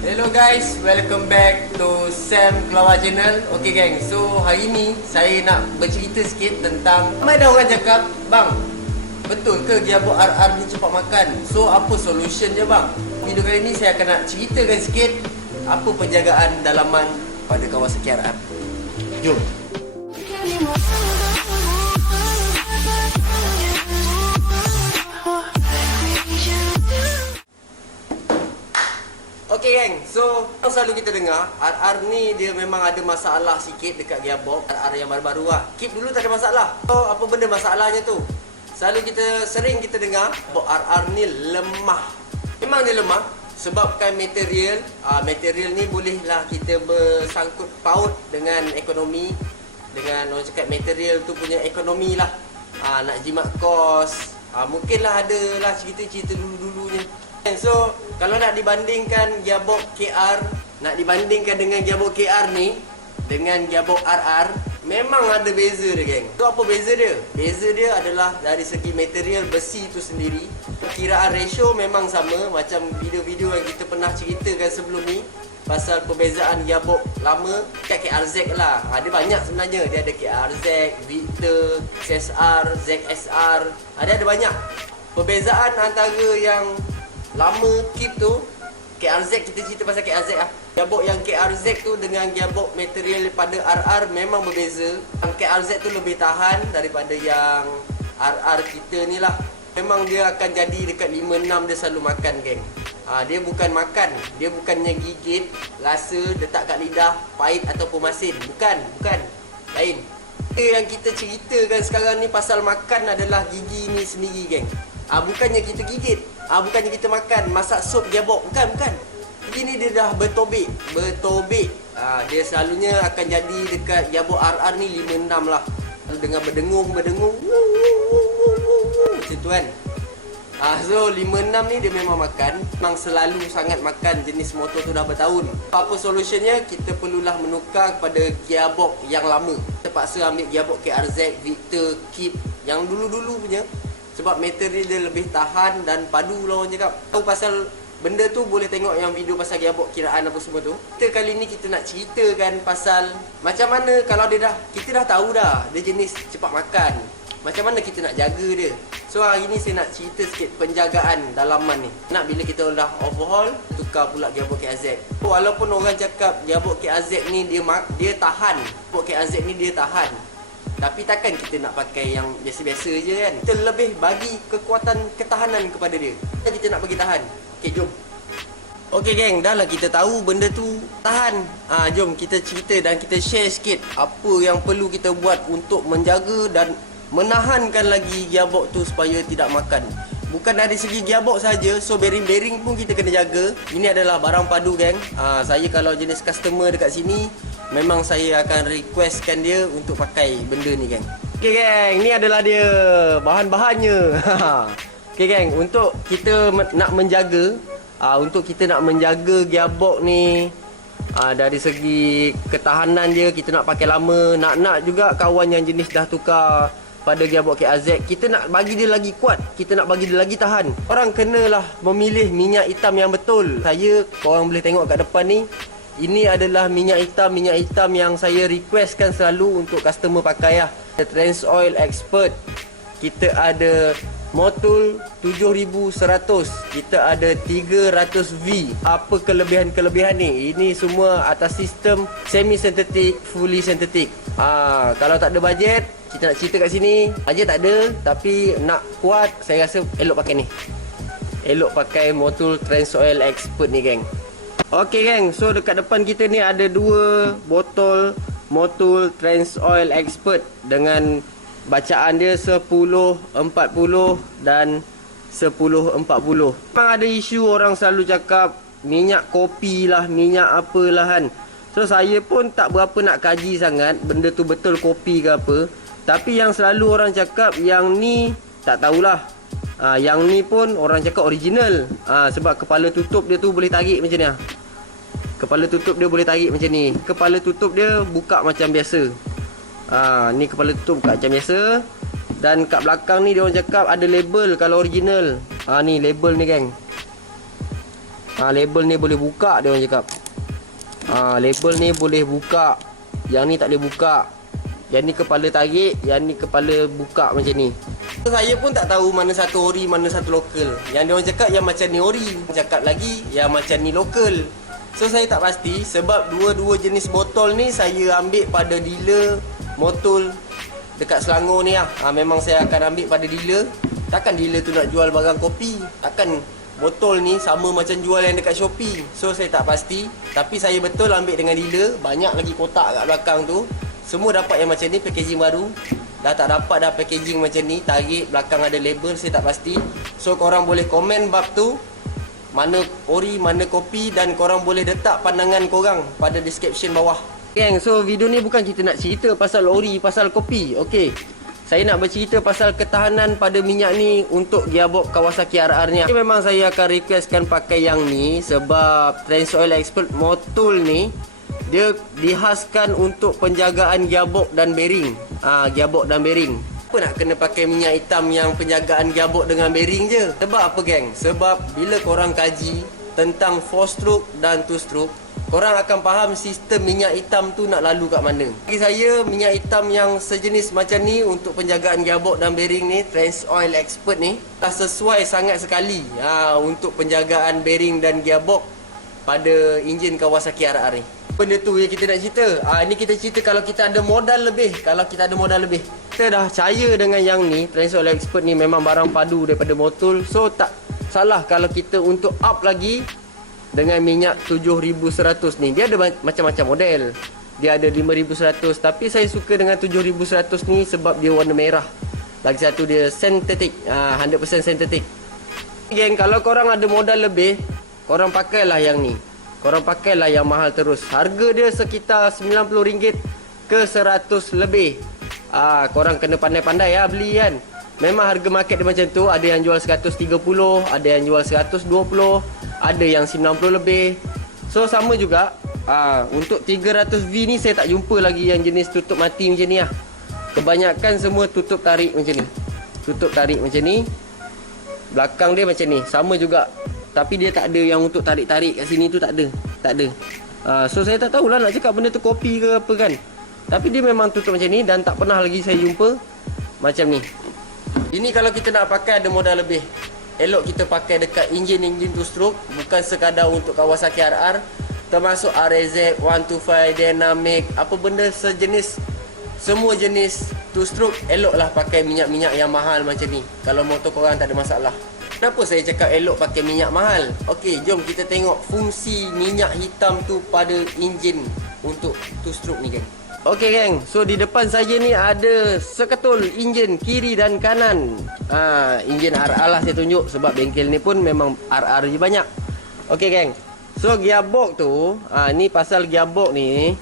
Hello guys, welcome back to Sam Kelawar Channel. Okay gang, so hari ni saya nak bercerita sikit tentang ramai dah orang cakap, bang, betul ke gearbox RR ni cepat makan? So apa solution je bang? Video kali ni saya akan nak ceritakan sikit apa penjagaan dalaman pada Kawasaki RR. Jom. Okay gang, so selalu kita dengar RR ni dia memang ada masalah sikit dekat gearbox RR yang baru-baru lah. Keep dulu tak ada masalah. So apa benda masalahnya tu? Sering kita dengar box RR ni lemah. Memang dia lemah sebabkan material ni bolehlah kita bersangkut paut dengan ekonomi, dengan orang cakap material tu punya ekonomi lah. Nak jimat kos, mungkinlah ada lah cerita-cerita dulu-dulunya. So kalau nak dibandingkan gearbox KR, nak dibandingkan dengan gearbox KR ni dengan gearbox RR, memang ada beza dia geng. So apa beza dia? Beza dia adalah dari segi material besi tu sendiri. Perkiraan ratio memang sama macam video-video yang kita pernah ceritakan sebelum ni pasal perbezaan gearbox lama kat KRZ lah. Ada banyak sebenarnya. Dia ada KRZ, Victor, CSR, ZSR. Ada banyak. Perbezaan antara yang lama Keep tu, KRZ, kita cerita pasal KRZ lah. Gearbox yang KRZ tu dengan gearbox material pada RR memang berbeza. Yang KRZ tu lebih tahan daripada yang RR kita ni lah. Memang dia akan jadi dekat 5-6 dia selalu makan geng. Dia bukan makan, dia bukannya gigit, rasa, letak kat lidah, pahit ataupun masin. Bukan, lain. Yang kita ceritakan sekarang ni pasal makan adalah gigi ni sendiri geng. Bukannya kita gigit, bukannya kita makan, masak sup gearbox, bukan. Begini dia dah bertobek. Dia selalunya akan jadi dekat gearbox RR ni 5-6 lah. Dengan berdengung macam tu kan. So 5-6 ni dia memang makan, memang selalu sangat makan jenis motor tu dah bertahun. Apa solutionnya? Kita perlulah menukar kepada gearbox yang lama. Terpaksa ambil gearbox KRZ, Victor, Keep yang dulu-dulu punya. Sebab material dia lebih tahan dan padu lah orang cakap. Tahu pasal benda tu boleh tengok yang video pasal gearbox kiraan apa semua tu. Kali ni kita nak ceritakan pasal macam mana kalau kita dah tahu dah dia jenis cepat makan. Macam mana kita nak jaga dia. So hari ni saya nak cerita sikit penjagaan dalaman ni. Nak bila kita dah overhaul, tukar pula gearbox KRZ. Walaupun orang cakap gearbox KRZ ni dia tahan. Gearbox KRZ ni dia tahan. Tapi takkan kita nak pakai yang biasa-biasa je kan. Kita lebih bagi ketahanan kepada dia. Kita nak bagi tahan. Okay, jom. Okay geng, dah lah kita tahu benda tu tahan. Jom kita cerita dan kita share sikit apa yang perlu kita buat untuk menjaga dan menahankan lagi gearbox tu supaya tidak makan. Bukan dari segi gearbox saja, so bearing-bearing pun kita kena jaga. Ini adalah barang padu geng. Saya kalau jenis customer dekat sini, memang saya akan requestkan dia untuk pakai benda ni geng. Okay geng, ni adalah dia bahan-bahannya. Okay geng, untuk kita nak menjaga gearbox ni, dari segi ketahanan dia, kita nak pakai lama. Nak juga kawan yang jenis dah tukar pada gearbox KRZ, kita nak bagi dia lagi kuat, kita nak bagi dia lagi tahan. Orang kenalah memilih minyak hitam yang betul. Korang boleh tengok kat depan ni, ini adalah minyak hitam yang saya requestkan selalu untuk customer pakai lah. Transoil Expert. Kita ada Motul 7100. Kita ada 300V. Apa kelebihan-kelebihan ni? Ini semua atas sistem semi-sintetik, fully sintetik. Kalau tak ada bajet, kita nak cerita kat sini, bajet tak ada, tapi nak kuat, saya rasa elok pakai ni. Elok pakai Motul Transoil Expert ni geng. Okay geng, so dekat depan kita ni ada 2 botol Motul Transoil Expert dengan bacaan dia 1040 dan 1040. Memang ada isu orang selalu cakap minyak kopi lah, minyak apalah kan. So saya pun tak berapa nak kaji sangat benda tu betul kopi ke apa. Tapi yang selalu orang cakap yang ni tak tahulah. Yang ni pun orang cakap original. Sebab kepala tutup dia tu boleh tarik macam ni. Kepala tutup dia boleh tarik macam ni. Kepala tutup dia buka macam biasa. Ni kepala tutup buka macam biasa. Dan kat belakang ni dia orang cakap ada label kalau original. Ni label ni geng. Label ni boleh buka, dia orang cakap. Label ni boleh buka. Yang ni tak boleh buka. Yang ni kepala tarik, yang ni kepala buka macam ni. Saya pun tak tahu mana satu ori, mana satu lokal. Yang dia orang cakap yang macam ni ori, cakap lagi yang macam ni lokal. So saya tak pasti sebab dua-dua jenis botol ni saya ambil pada dealer Motol dekat Selangor ni lah. Memang saya akan ambil pada dealer. Takkan dealer tu nak jual barang kopi. Takkan botol ni sama macam jual yang dekat Shopee. So saya tak pasti. Tapi saya betul ambil dengan dealer. Banyak lagi kotak kat belakang tu. Semua dapat yang macam ni, packaging baru. Dah tak dapat dah packaging macam ni, tarik belakang ada label, saya tak pasti. So korang boleh komen bab tu, mana ori, mana kopi, dan korang boleh letak pandangan korang pada description bawah. Gang, so video ni bukan kita nak cerita pasal ori, pasal kopi. Okey, saya nak bercerita pasal ketahanan pada minyak ni untuk gearbox Kawasaki RR ni. Memang saya akan requestkan pakai yang ni sebab Transoil Expert Motol ni dia dihaskan untuk penjagaan gearbox dan bearing. Gearbox dan bearing. Apa nak kena pakai minyak hitam yang penjagaan gearbox dengan bearing je? Sebab apa geng? Sebab bila korang kaji tentang 4 stroke dan 2 stroke, korang akan faham sistem minyak hitam tu nak lalu kat mana. Bagi saya, minyak hitam yang sejenis macam ni untuk penjagaan gearbox dan bearing ni, Transoil Expert ni, dah sesuai sangat sekali untuk penjagaan bearing dan gearbox pada enjin Kawasaki RR ni. Benda tu yang kita nak cerita. Ini kita cerita kalau kita ada modal lebih. Kalau kita ada modal lebih, kita dah percaya dengan yang ni. Transoil Expert ni memang barang padu daripada Motol. So tak salah kalau kita untuk up lagi dengan minyak 7100 ni. Dia ada macam-macam model. Dia ada 5100. Tapi saya suka dengan 7100 ni sebab dia warna merah. Lagi satu dia synthetic, 100% synthetic. Geng, kalau korang ada modal lebih, korang pakailah yang ni. Korang pakailah yang mahal terus. Harga dia sekitar RM90 ke 100 lebih. Korang kena pandai-pandai beli kan. Memang harga market dia macam tu. Ada yang jual 130, ada yang jual 120, ada yang 90 lebih. So sama juga. Untuk 300V ni saya tak jumpa lagi yang jenis tutup mati macam ni lah. Kebanyakan semua tutup tarik macam ni. Tutup tarik macam ni. Belakang dia macam ni. Sama juga. Tapi dia tak ada yang untuk tarik-tarik kat sini tu, tak ada. Tak ada. So saya tak tahulah nak cakap benda tu kopi ke apa kan. Tapi dia memang tutup macam ni dan tak pernah lagi saya jumpa macam ni. Ini kalau kita nak pakai ada modal lebih. Elok kita pakai dekat enjin 2 stroke, bukan sekadar untuk Kawasaki RR, termasuk RZ 125 Dynamic, apa benda sejenis, semua jenis 2 stroke eloklah pakai minyak-minyak yang mahal macam ni. Kalau motor korang tak ada masalah. Kenapa saya cakap elok pakai minyak mahal? Okey, jom kita tengok fungsi minyak hitam tu pada enjin untuk 2 stroke ni geng. Okey geng, so di depan saya ni ada seketul enjin kiri dan kanan. Enjin RR lah saya tunjuk sebab bengkel ni pun memang RR je banyak. Okey geng, so gearbox tu, ni pasal gearbox ni,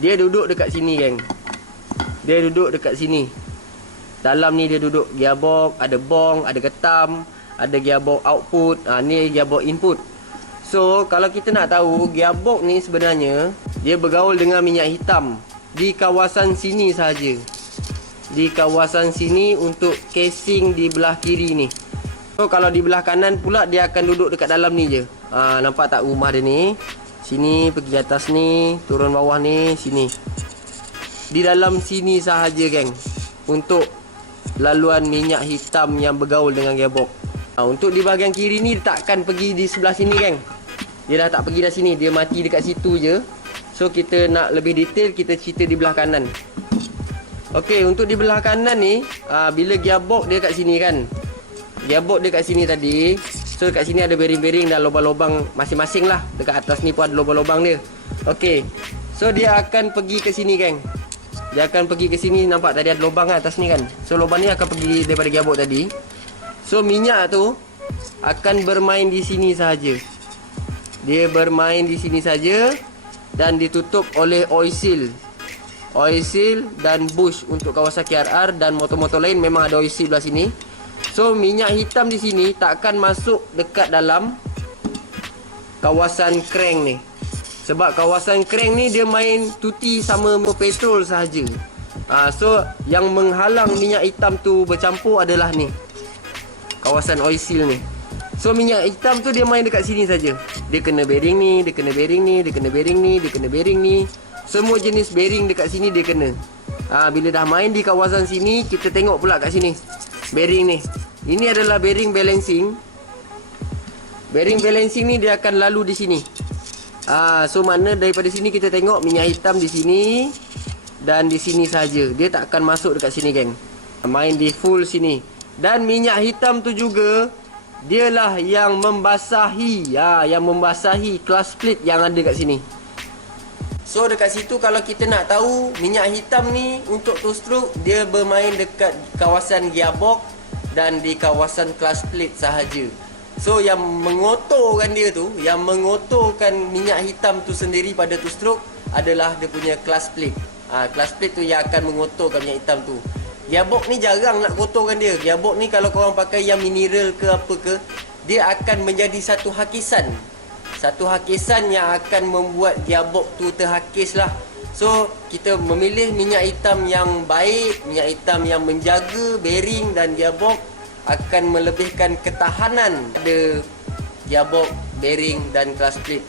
dia duduk dekat sini geng. Dia duduk dekat sini. Dalam ni dia duduk gearbox, ada bong, ada ketam, ada gearbox output, ni gearbox input. So kalau kita nak tahu gearbox ni sebenarnya dia bergaul dengan minyak hitam di kawasan sini saja. Di kawasan sini untuk casing di belah kiri ni. So kalau di belah kanan pula dia akan duduk dekat dalam ni je. Nampak tak rumah dia ni? Sini pergi atas ni, turun bawah ni, sini. Di dalam sini sahaja geng, untuk laluan minyak hitam yang bergaul dengan gearbox. Untuk di bahagian kiri ni takkan pergi di sebelah sini geng. Dia dah tak pergi dah sini, dia mati dekat situ je. So kita nak lebih detail, kita cerita di belah kanan. Okey, untuk di belah kanan ni, bila gearbox dia kat sini kan, gearbox dia kat sini tadi. So kat sini ada bearing-bearing dan lubang-lubang masing-masing lah. Dekat atas ni pun ada lubang-lubang dia. Okey, so dia akan pergi ke sini geng. Dia akan pergi ke sini, nampak tadi ada lubang kan atas ni kan. So lubang ni akan pergi daripada gearbox tadi. So minyak tu akan bermain di sini sahaja. Dia bermain di sini saja dan ditutup oleh oil seal. Oil seal dan bush untuk Kawasaki RR dan motor-motor lain memang ada oil seal belah sini. So minyak hitam di sini takkan masuk dekat dalam kawasan crank ni. Sebab kawasan crank ni dia main tuti sama petrol sahaja. So yang menghalang minyak hitam tu bercampur adalah ni, kawasan oil seal ni. So minyak hitam tu dia main dekat sini saja. Dia kena bearing ni, dia kena bearing ni, dia kena bearing ni, dia kena bearing ni. Semua jenis bearing dekat sini dia kena. Bila dah main di kawasan sini, kita tengok pula kat sini. Bearing ni. Ini adalah bearing balancing. Bearing balancing ni dia akan lalu di sini. So makna daripada sini kita tengok minyak hitam di sini dan di sini saja. Dia tak akan masuk dekat sini, geng. Main di full sini. Dan minyak hitam tu juga dialah yang membasahi yang membasahi clutch plate yang ada kat sini. So dekat situ kalau kita nak tahu minyak hitam ni untuk two stroke, dia bermain dekat kawasan gearbox dan di kawasan clutch plate sahaja. So yang mengotorkan dia tu, yang mengotorkan minyak hitam tu sendiri pada two stroke adalah dia punya clutch plate. Clutch plate tu yang akan mengotorkan minyak hitam tu. Gearbox ni jarang nak kotorkan dia. Gearbox ni kalau korang pakai yang mineral ke apa ke, dia akan menjadi satu hakisan. Satu hakisan yang akan membuat gearbox tu terhakis lah. So kita memilih minyak hitam yang baik, minyak hitam yang menjaga bearing dan gearbox, akan melebihkan ketahanan pada gearbox, bearing dan clutch plate.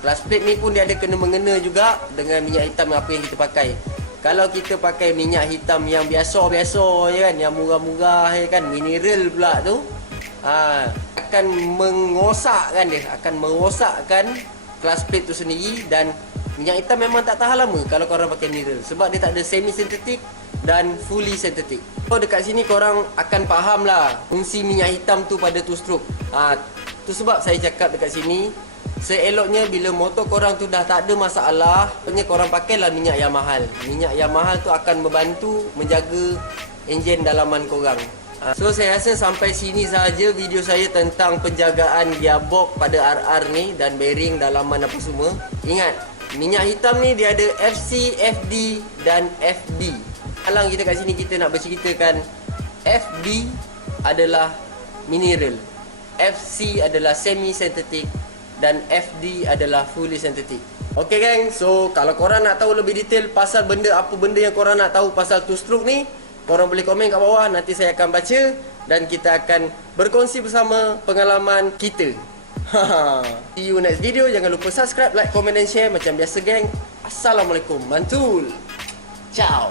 Clutch plate ni pun dia ada kena mengena juga dengan minyak hitam apa yang kita pakai. Kalau kita pakai minyak hitam yang biasa-biasa je kan, yang murah-murah je kan, mineral pula tu, akan mengosakkan dia, akan merosakkan clutch plate tu sendiri. Dan minyak hitam memang tak tahan lama kalau korang pakai mineral, sebab dia tak ada semi synthetic dan fully synthetic. So dekat sini korang akan faham lah fungsi minyak hitam tu pada two stroke. Tu sebab saya cakap dekat sini, seeloknya bila motor korang tu dah tak ada masalah, korang pakailah minyak yang mahal. Minyak yang mahal tu akan membantu menjaga enjin dalaman korang. So saya rasa sampai sini saja video saya tentang penjagaan gearbox pada RR ni dan bearing dalaman apa semua. Ingat, minyak hitam ni dia ada FC, FD dan FB. Alang kita kat sini kita nak berceritakan FD adalah mineral, FC adalah semi synthetic dan FD adalah fully synthetic. Okay geng, so kalau korang nak tahu lebih detail pasal apa benda yang korang nak tahu pasal two stroke ni, korang boleh komen kat bawah, nanti saya akan baca dan kita akan berkongsi bersama pengalaman kita. See you next video. Jangan lupa subscribe, like, komen dan share. Macam biasa geng, Assalamualaikum, mantul. Ciao.